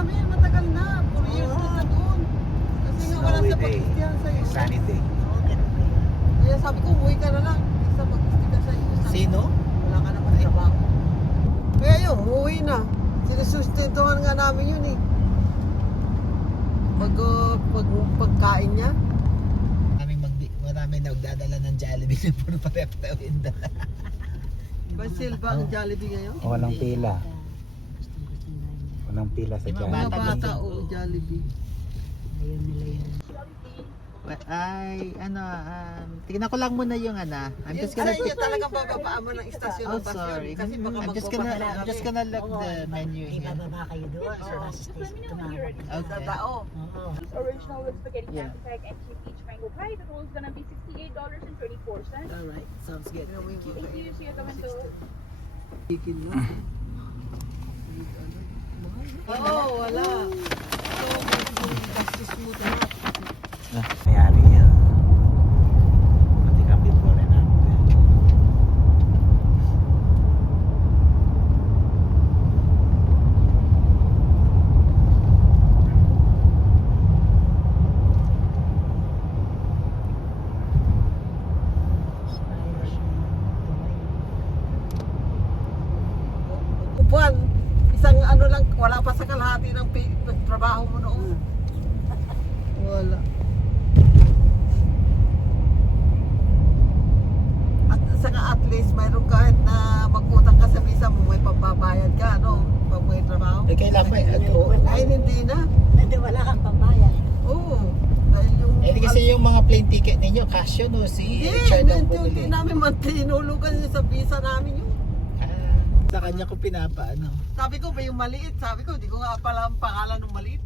namin, matagal na. 4 years na doon. Kasi nga wala sa pag-istihan sa'yo. Sunny day. Kaya sabi ko, umuwi ka na lang. Isa mag-isti ka sa'yo. Sino? Wala ka naman trabaho. Kaya yun, umuwi na. Sinusustentuhan nga namin yun eh. Pagkain niya. Marami nagdadala ng Jollibee na puro pateptawin dala. Basil ba ang Jollibee ngayon? Walang pila. Walang pila sa Mga Jollibee. bata o Jollibee. Ayaw nila yan. Ay, tingnan ko lang muna yung I'm just gonna... Sa inyo talagang bababaan mo ng istasyon Oh, ng bus sorry. yun. Kasi baka I'm just gonna look the menu May here. bababa kayo doon sa last station. Tumawag. Sa Okay. tao. Oo. Original with spaghetti Yeah. pancake and cheese each mango pie. The total is gonna be $68.24. Alright, sounds good. Thank you. See you at the window. Chicken na. Oo, wala. So, gastos mo na. Mayari yan. Pati kambit mo rin natin. Buwan, isang ano lang, wala pa sa kalahati ng trabaho mo noon. Wala. At least mayroon kahit na magutang ka sa visa mo, may pambabayad ka, no? Pag may trabaho. Eh, kailan ba? Ay, hindi na. Wala kang pambayad. Oo. Dahil yung... Eh, di kasi yung mga plane ticket ninyo, cash yun o si Richard ang Hindi bumili. namin tinulugan yun sa visa namin yun. Sa kanya ko pinapaano. Sabi ko ba yung maliit? Sabi ko, hindi ko nga pala ang pangalan ng maliit.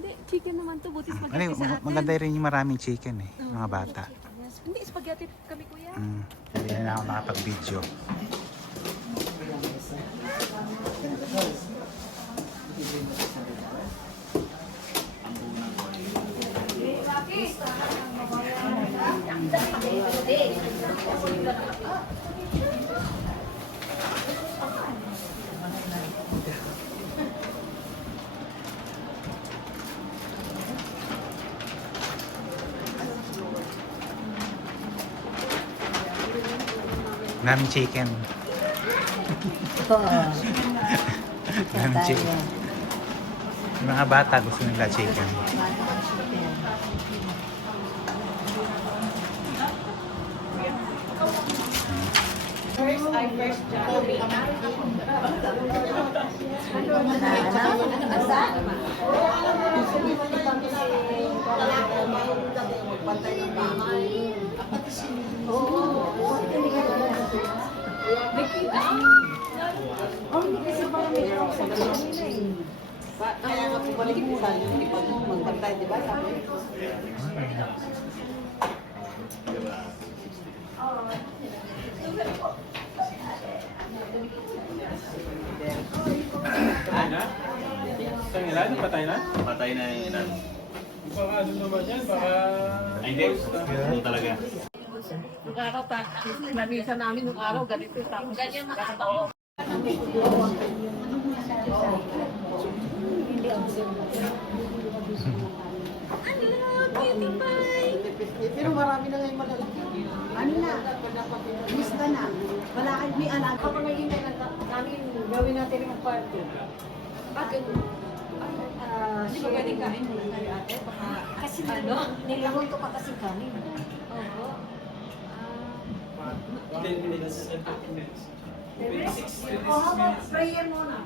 Hindi, chicken naman to. Buti Ano, spaghetti sa atin. maganda rin yung maraming chicken eh, mga bata. Yes. Hindi, spaghetti kami kuya. Hindi na ako nakapag-video. Daming chicken. Oo. Daming chicken. Yung mga bata gusto nila chicken. Pantay ng bahay. Kaya nga pumalik mo sa hindi pag magbantay, di ba? Sabi. Ang ilan? Patay na? Patay na yung ilan. Baka ano naman yan? Baka... Ay, hindi. Ano talaga? Nung araw, nabisa namin nung araw, ganito. Tapos, ganyan makatawa. Pero marami na ngayon malalaki. Ano na? Lista na. Wala kayo may anak. Kapag naging namin, gawin natin yung party. Bakit? Hindi ba pwedeng kain mo lang tayo ate? Baka Kasi nilahon ko pa kasi kanin. Oo. 10 minutes. 15 minutes. Prayer muna.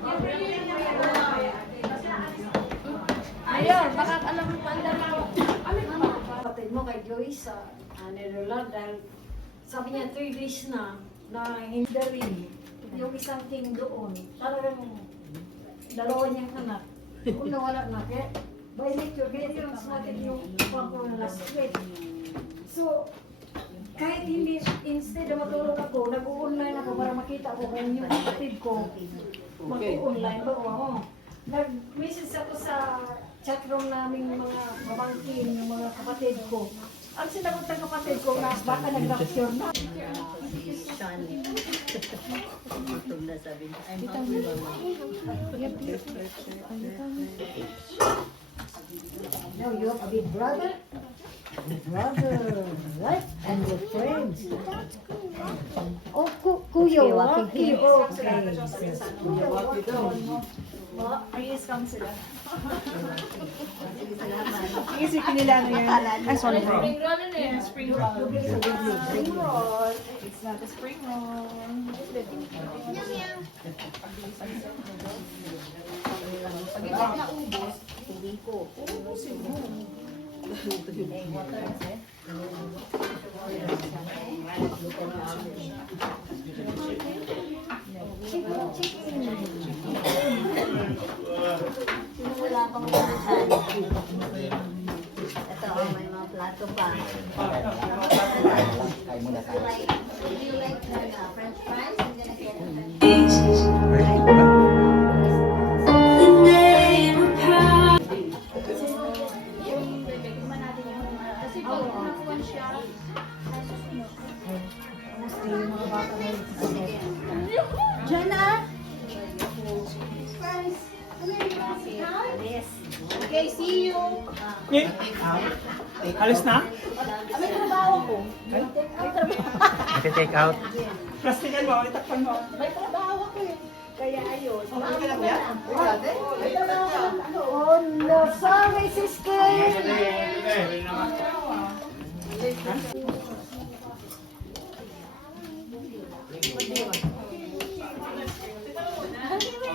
Ayun, baka alam mo pa ang dami ko. Kapatid mo kay Joyce sa Netherlands dahil sabi niya 3 days na hindi rin. Yung isang king doon, talagang dalawa niyang anak. Kung nawala na, kaya by nature, kaya yung sumatin yung pangko na last week. So, kahit hindi, instead na matulog ako, nag-online ako para makita ko kung yung kapatid ko. Mag-online ba ako? Nag-message ako sa chatroom naming mga babangkin, yung mga kapatid ko. Ang sinagot ng kapatid ko na baka nag-rapture na. No, you have a big brother. Brother, right? And your friends. Oh, Kuya Waki. Okay. Please come sila. Sige, nila ano yan. Ay, sorry. Spring roll na yan. Spring roll. Spring roll. It's not a spring roll. Pag ikaw na ubos, hindi ko. Ubusin mo. Wala pang lahat. Ito, may mga plato pa. Would you like French fries? I'm gonna get Kasi pag nakuha siya, Diyan na. okay, see you. Alis na? May trabaho ko. Take out. Plastikan mo, itakpan mo. May trabaho ko eh. Kaya ayun. Oh, no. Sorry, sister.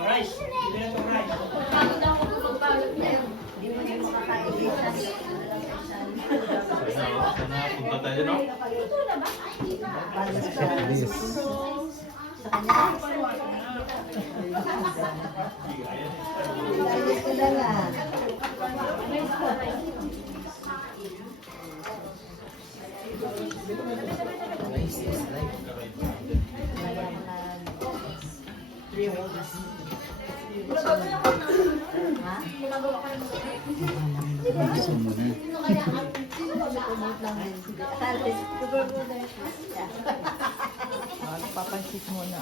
Rice. Hindi na itong rice. Hindi mo na makakain. Sana punta tayo, no? This. Sa kanya. Ayos ko na nga. Gusto mo na. Papansit mo na.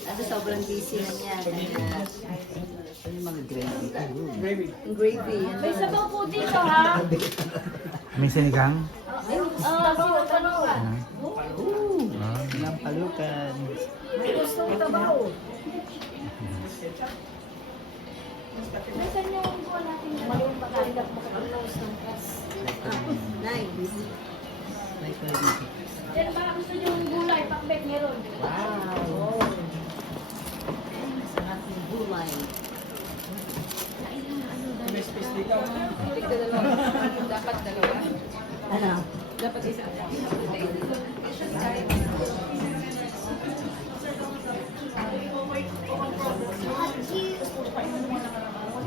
Kasi sobrang busy na niya. Ano yung mga gravy? Gravy. Gravy. May sabaw po dito, ha? May sinigang? Sabaw, sabaw. Ilang palukan. May gustong trabaho. Nasaan yung buwan natin? Mayroon pa tayo na makakalaos ng gas. Nice. Like dito. Diyan ba gusto niyo yung gulay? Pakbet meron. Wow. Sarap ng gulay. May space dito. Dapat dalawa. Ano? Dapat isa.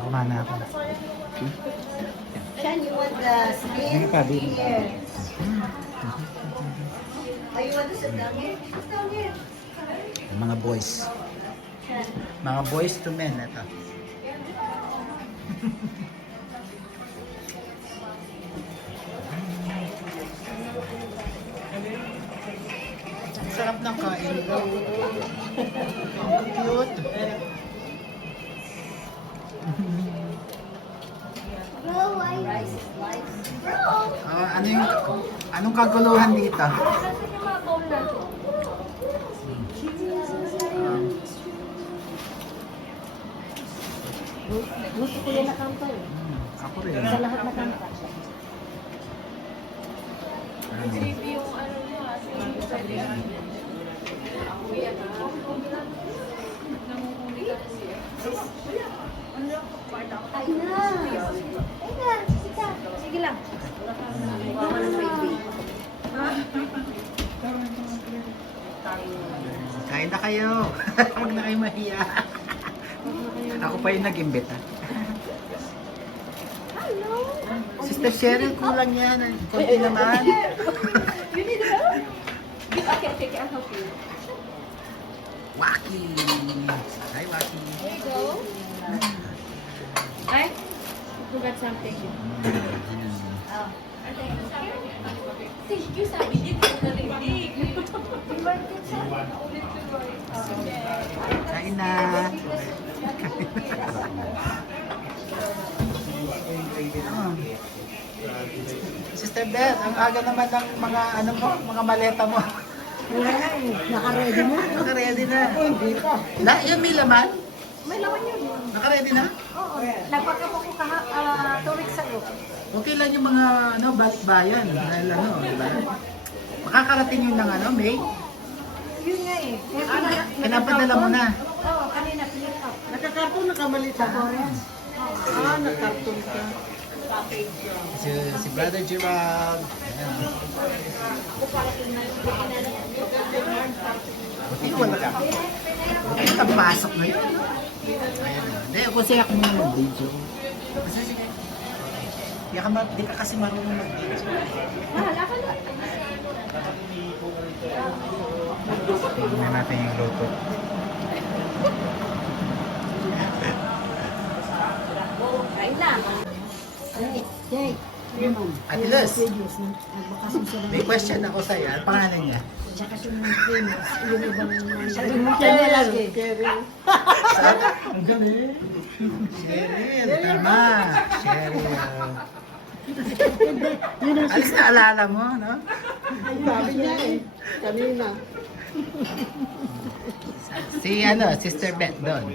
Kumana ako. Shan, you want the skin Nakakabi. here? Oh, you want to sit down here? Sit down here. Mga boys. Shan. Mga boys to men, ito. Ang sarap ng kain. Cute. Rice is light. Ano yung, anong kaguluhan dito? Nasaan yung mga bowl natin? Gusto ko yan na kanta eh. Ako rin. Sa lahat na kanta. Gravy yung ano niya, pwede. Kuya ka. Nanguhuli ka, kuya. Ay na. Ay na. Sika. Sige lang. Kuha ko ng gravy. Kain na kayo. Huwag na kayo mahiya. Ako pa yung nag-imbita. Sister Cheryl, kulang yan. Konti naman. You need help? Okay, I'll help you. Waki! Hi, Waki. There you go. Ay, forgot something. Oh. Thank you, sabi niya, hindi ko narinig. Kain na. Sister Beth, ang aga naman ng mga ano mo, mga maleta mo. Wala na eh. Naka-ready mo? Naka-ready na. Hindi pa. Yung may laman? May laman yun. Naka-ready na? Oo. Nagpagkapa ko 2 weeks ago. Okay lang yung mga ano, balikbayan. Dahil ano, di ba? Makakarating yun ng ano, May? Yun nga eh. Pinapadala mo na. Oo, kanina pilit up. Nakakarton na kamalita. Nakakarton ka. Si Brother Gerald. Ayan. Buti wala ka. Buti nakapasok na yun. Ayan. Hindi, kasi ako muna mag-video. Kasi sige. Di ka kasi marunong mag-video. Wala ka na. Tingnan natin yung luto. Kain na. Jay. Ate Luz, Videos na. Nagbakasyon sila. may question ako sa'yo. Ano pangalan niya? Tsaka siya ng famous. Yung ibang sabi mo kaya lagi. Ang galing. Cheryl, tama. Cheryl. Alis na alala mo, no? Sabi niya eh. Kanina. Si Sister Beth doon.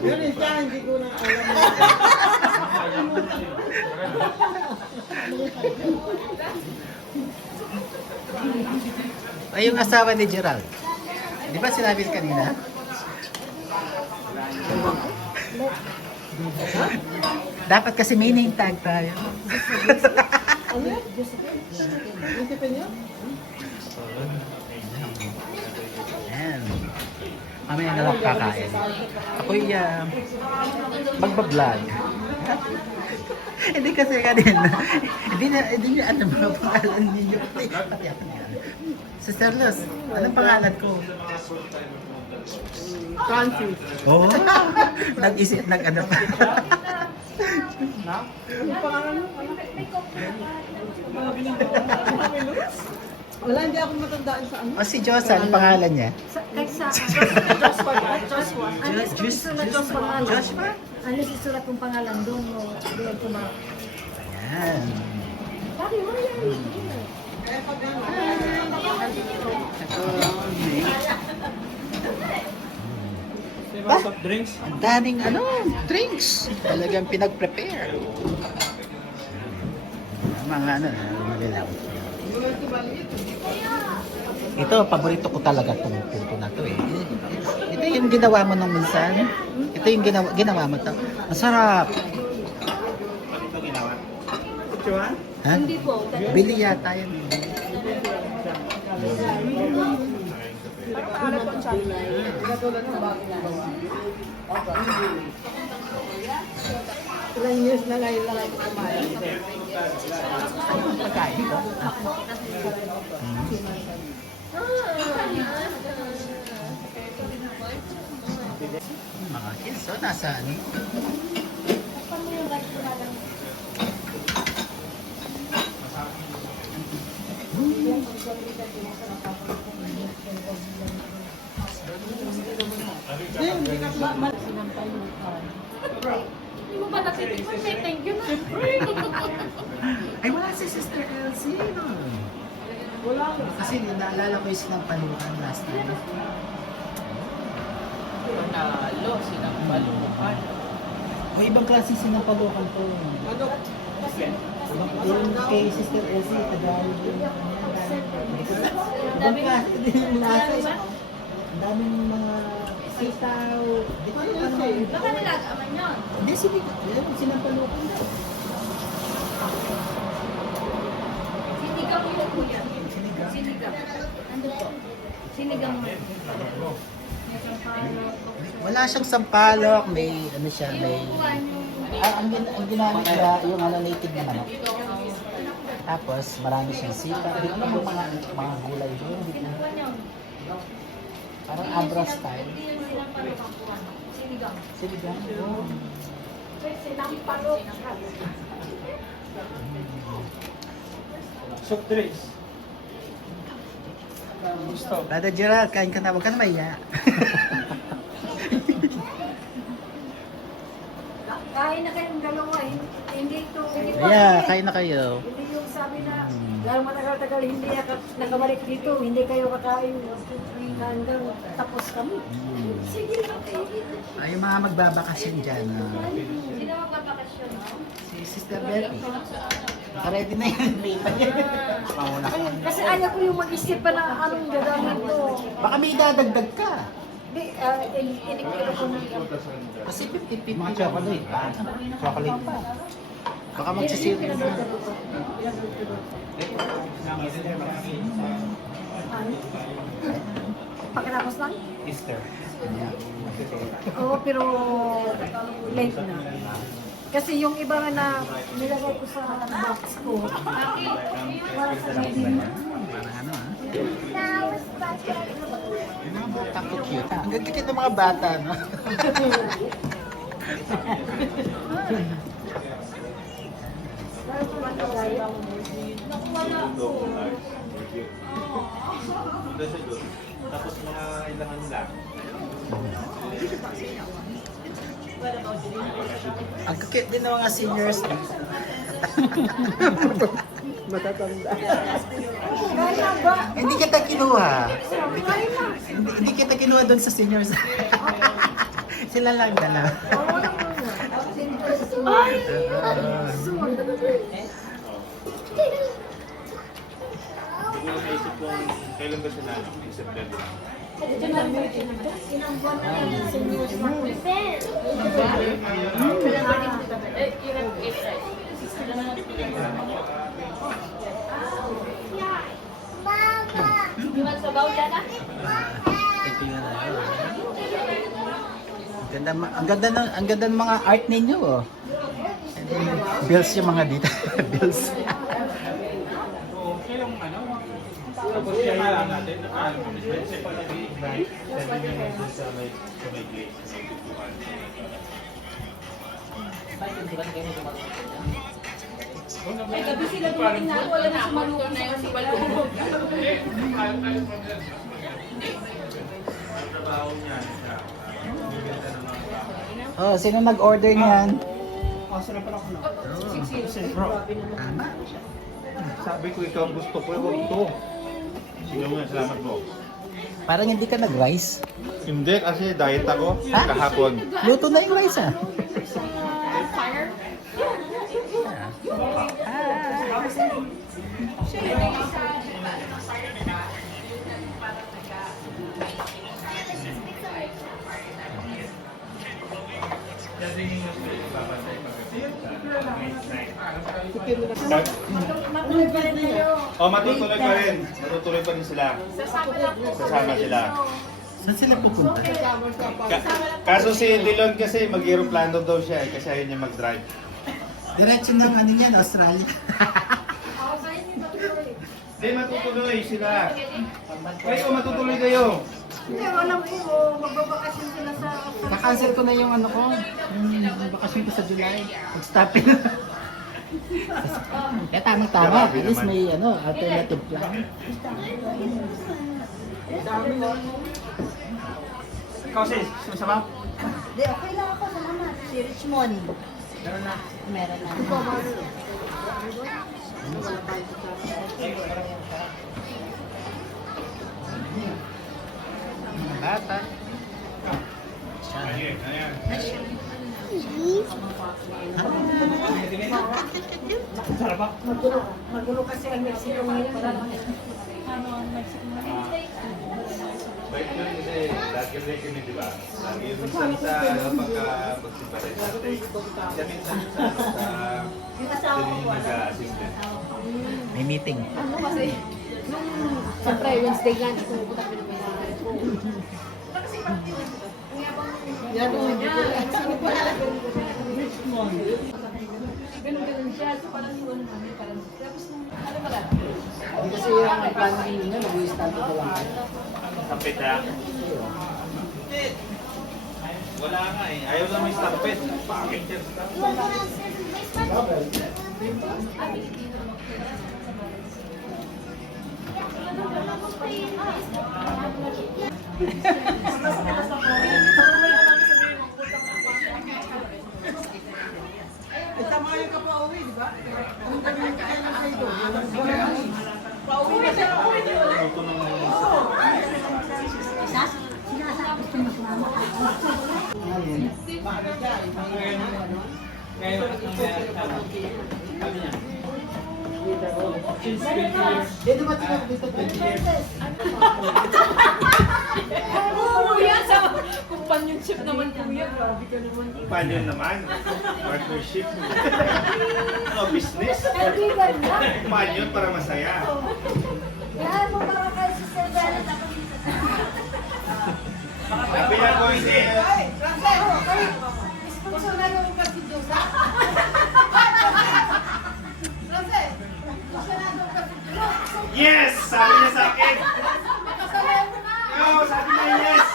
Yun isa, hindi ko na alam. Ay, yung asawa ni Gerald. Di ba sinabi kanina? Dapat kasi may name tag tayo. Isipin niyo? Ayan. Mamaya na lang kakain. Ako'y magbablog. Hindi kasi kanina. Hindi nyo alam mga pangalan ninyo. Pati ako nga. Sister Luz, anong pangalan ko? Francis. Oh, nag-isip, nag-ano pa. Wala, hindi ako matandaan sa ano. O si Josa, anong pangalan niya? Kaysa, Joshua. Ano isulat yung pangalan? Joshua? Ano isulat yung pangalan doon mo? Doon ko ba? Ayan. Pari, wala yan. Soft drinks. Ang daming drinks. Talagang pinag-prepare. Mga malalaw. Ito, paborito ko talaga itong punto na to eh. Ito yung ginawa mo nung minsan. Ito yung ginawa mo to. Masarap. Chuan? Ha? Hindi po. Bili yata yan. Ilang years na ngayon lang ako kumain. Ano ang pagkain ko? Mga kids, so nasa ano? Hindi mo ba natitikman? May thank you na. Ay, wala si Sister Elsie. No? Wala. Kasi naalala ko yung sinampalukan last time. Panalo, sinampalukan. O, ibang klase sinampalukan to. Ano? Yung kay Sister Elsie, Tagalog yun. Ibang klase din yung lasa. Ang daming mga sitaw. Di ko alam ano. Baka nilagaman yun. Hindi, sige. Sinampalukan na. Sinigang mo yun, kuya. Sinigang. Ano po? Sinigang mo. May sampalok. Wala siyang sampalok, may ano siya, may... ang ginamit niya, yung native na manok. Tapos, marami siyang sika. Hindi ko naman mga gulay doon. Parang abra style. Sinigang. Sinigang. Oh. Sinampalok. Soft drinks. Gusto. Brother Gerald, kain ka na. Huwag ka na maiya. Kain na kayong dalawa, hindi ito, hindi pa. Yeah, kain na kayo. Hindi yung sabi na, dahil matagal-tagal hindi nakabalik dito, hindi kayo kakain hanggang tapos kami. Sige. Ay, yung mga magbabakasyon dyan. Sino magbabakasyon? Si Sister Betty. Naka-ready na yan. May pa yan. Mauna ka. Kasi ayaw ko yung mag-isip pa na anong gagawin ko. Baka may dadagdag ka. Hindi, inikiro ko na. Kasi 50-50 mga chocolate pa. Chocolate pa. Baka magsisip na. Pagkatapos lang? Easter. Oo, pero late na. Kasi yung iba na nilagay ko sa box ko, wala sa ready. Parang ano ah. Yung mga bata ko cute. Ang gagkikit ng mga bata, no? Tapos mga ilangan lang. Ang kakit din ng mga seniors. Kaya ba? Hindi kita kinuha. Hindi kita kinuha doon sa seniors. Sila lang dala. Ay! Hindi ko naisip kung kailan ba sila in September. Ilang buwan na yung seniors na ko. Ang ganda ng mga art ninyo, oh. Bills yung mga dito. Bills. Okay lang ano. Tapos kaya lang natin na paano kami. Kasi pala i-invite. Sabi niyo naman sa may place. Sa may tutuan. Ay, gabi sila dumating na. Wala na sumalukan na yun. Wala na. Ang trabaho niya, siya. Bibenta ng mga tao. Oh, sino nag-order niyan? Asa na pala ako na. Tama. Sabi ko ikaw ang gusto ko, huwag ito. Sige mo yan, salamat mo. Parang hindi ka nag-rice. Hindi, kasi diet ako Ha? kahapon. Luto na yung rice, ah. Matuloy pa rin kayo. Oh, matutuloy pa rin. Matutuloy pa rin sila. Sasama sila. Saan sila pupunta? Kaso si Dilon kasi mag-aeroplano daw siya eh, kasi ayaw niya mag-drive. Diretso ng ano niyan, Australia. Hindi, matutuloy sila. Kayo, matutuloy kayo. Hindi, alam ko, magbabakasyon sila sa... Kakancel ko na yung ano ko. Yung bakasyon ko sa July. Mag-stopin na. Kaya tama-tama. At least may ano, alternative plan. Ikaw sis, sumasabaw? Di, okay lang ako sa mama. Si Richmond. Meron na. Meron na. Mga bata. Magulo kasi ang Mexico ngayon. Bait yun kasi lagi rin kami, di ba? Lagi yun sa pagka magsipalit natin. Siya minsan sa nag-assistant. May meeting. Ano kasi, nung, siyempre, Wednesday lunch, pumupunta kami ng Yan o, hindi ko lang. ganun siya. So, parang yun namin, parang, tapos nung, ano ba lang? Hindi kasi yung plan ninyo, nag-i-start ko lang. Tapit na. Wala nga eh. Ayaw na may tapit. Bakit yan? Tamayo ka pa uwi, di ba? Ang galing kailan kayo doon. Pauwi na siya. Sinasabi ko masama ako. Ngayon, ang nangyari sa amin, sabi niya, since 20 years, Dito ba dito 20 years, Kuya, sa companionship naman kuya. Grabe ka naman. Companion naman. Partnership. Ano, business? Kaibigan na. Companion para masaya. Yan mo para kay si Sir Janet ako dito. Sabi niya ko hindi. Gusto na yung kasi Diyosa. Yes! Sabi niya sa akin. Yo, sabi niya yes.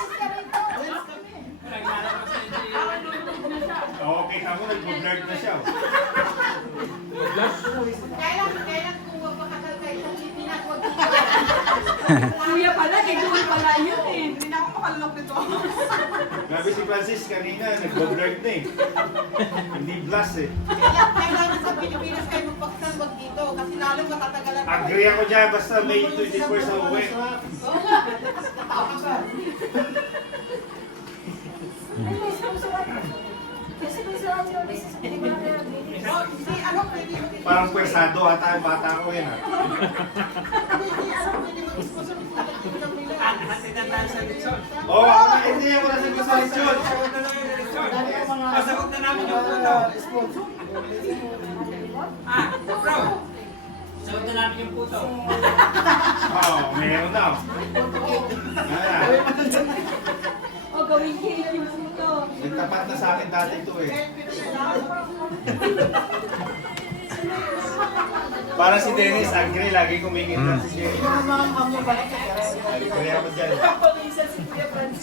Okay, ako nag-blurred na siya. Kuya pala, kay Joel pala yun eh. Hindi na ako makalok nito. Grabe si Francis kanina, nag-blurred na eh. Hindi blast eh. Kailangan sa Pilipinas kayo magpaksan wag dito kasi lalo matatagalan pa. Agree ako dyan, basta May 24 sa uwi. Oo nga. Tama ka. Kasi may sarang yung business ko, di ba na Hindi, ano, pwede mo. Parang pwersado ata ang bata ko yan ah. Hindi, ano, pwede mo sponsor mo sa tingnan nila. Oo, ako na, hindi ako nasagot sa lechon. pasagot na namin yung puto. Bro, sagot na namin yung puto. Oo, meron na. Ayan. O, gawin cake yung puto. Nagtapat na sa akin dati ito eh. Para si Dennis, agree, lagi kumikita si Jenny. Agree ako dyan.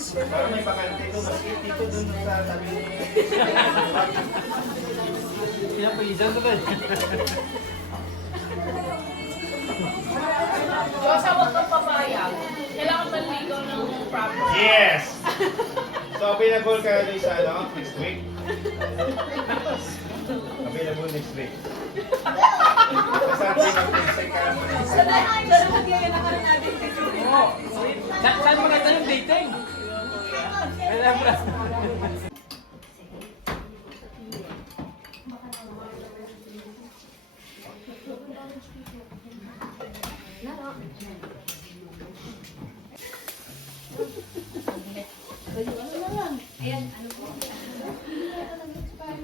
Para may pakante ko, mas dito dun sa tabi ni... Pinapayisan ko ba? Sa wag kang papayag, kailangan manligaw ng proper. Yes! So, available kayo doon sa ano, next week? Available next week. Sa atin, mag-consent ka naman. Sana magyaya na ka rin natin. Oo. Saan maganda yung dating? Alam mo.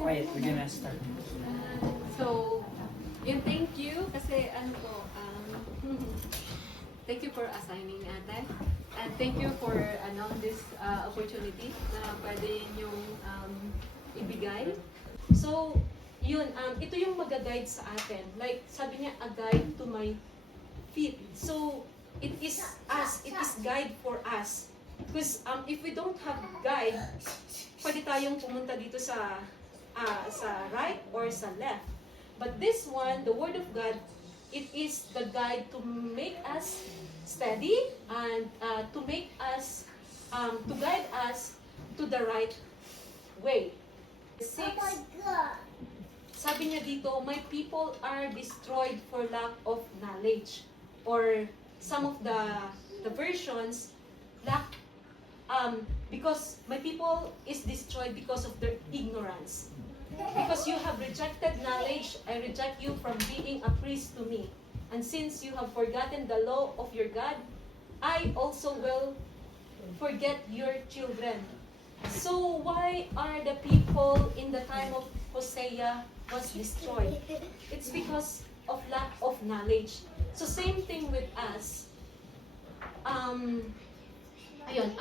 Quiet, we're gonna start. So, yun, thank you kasi ano po, thank you for assigning ate. And thank you for this opportunity na pwede yung ibigay. So, yun, ito yung mag-guide sa atin. Like, sabi niya, a guide to my feet. So, it is us, it is guide for us. Because if we don't have guide, pwede tayong pumunta dito sa right or sa left. But this one, the Word of God, it is the guide to make us steady and to make us, to guide us to the right way. 6, sabi niya dito, my people are destroyed for lack of knowledge. Or some of the versions, lack, because my people is destroyed because of their ignorance. Because you have rejected knowledge, I reject you from being a priest to me. And since you have forgotten the law of your God, I also will forget your children. So why are the people in the time of Hosea was destroyed? It's because of lack of knowledge. So same thing with us. Ayun,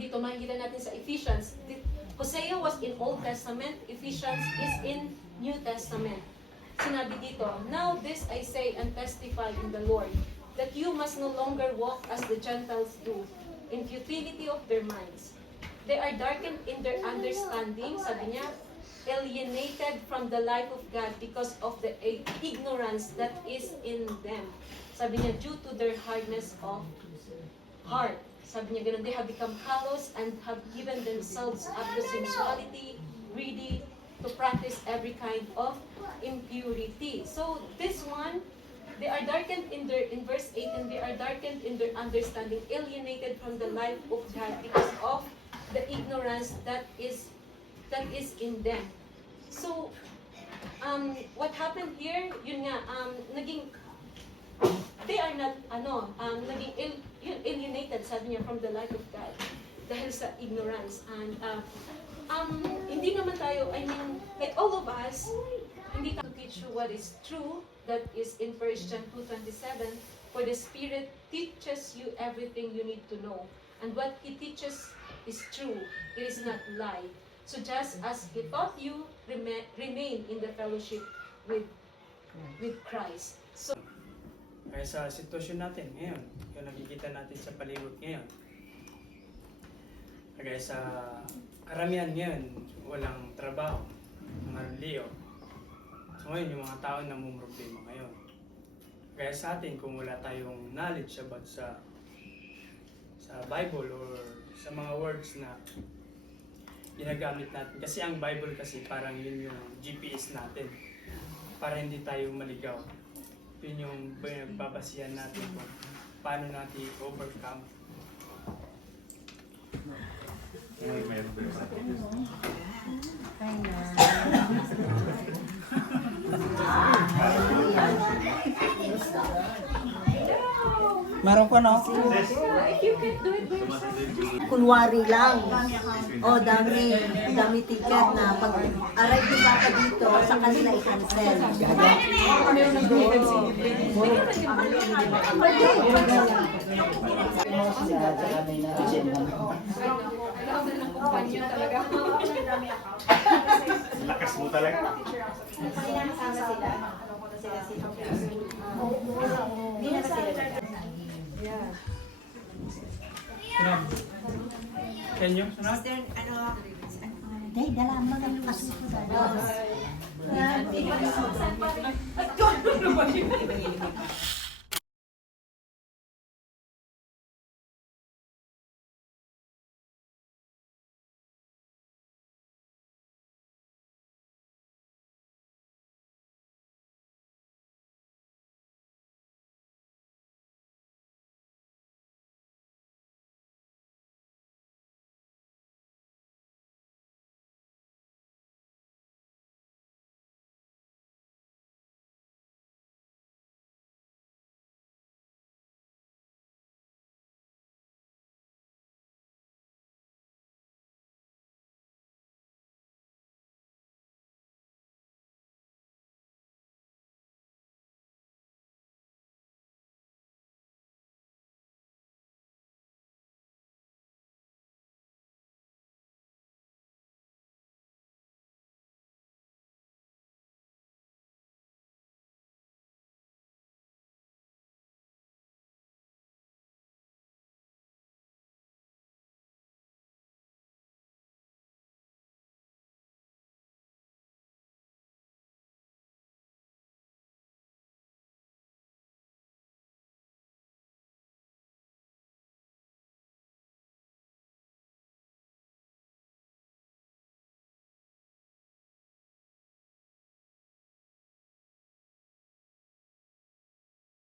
dito makikita natin sa Ephesians. Hosea was in Old Testament, Ephesians is in New Testament. Sinabi dito, now this I say and testify in the Lord, that you must no longer walk as the Gentiles do, in futility of their minds. They are darkened in their understanding, sabi niya, alienated from the life of God because of the ignorance that is in them. Sabi niya, due to their hardness of heart. Sabi niya ganun, they have become callous and have given themselves up to sensuality, greedy, to practice every kind of impurity. So this one, they are darkened in verse 8, and they are darkened in their understanding, alienated from the life of God because of the ignorance that is in them. So, what happened here, yun nga, they are not, naging alienated, sabi niya, from the life of God dahil sa ignorance. And, hindi naman tayo, like all of us, hindi tayo teach you what is true, that is in 1 John 2:27, for the Spirit teaches you everything you need to know. And what He teaches is true, it is not lie. So just as He taught you, remain in the fellowship with Christ. So, Kaya sa sitwasyon natin ngayon, yung nakikita natin sa palibot ngayon, kaya sa karamihan ngayon, walang trabaho, mga liyo. So ngayon, yung mga tao namumroblema ngayon. Kaya sa atin, kung wala tayong knowledge about sa Bible or sa mga words na ginagamit natin. Kasi ang Bible kasi parang yun yung GPS natin para hindi tayo maligaw. Yun yung babasihan natin kung paano natin overcome. Meron ko, no? Kunwari lang. O, dami ticket na pag aray di ba ka dito, sa kanila i-cancel. Lakas mo talaga. Kenyo, sunod? Day, dala mo ng kasusunod. At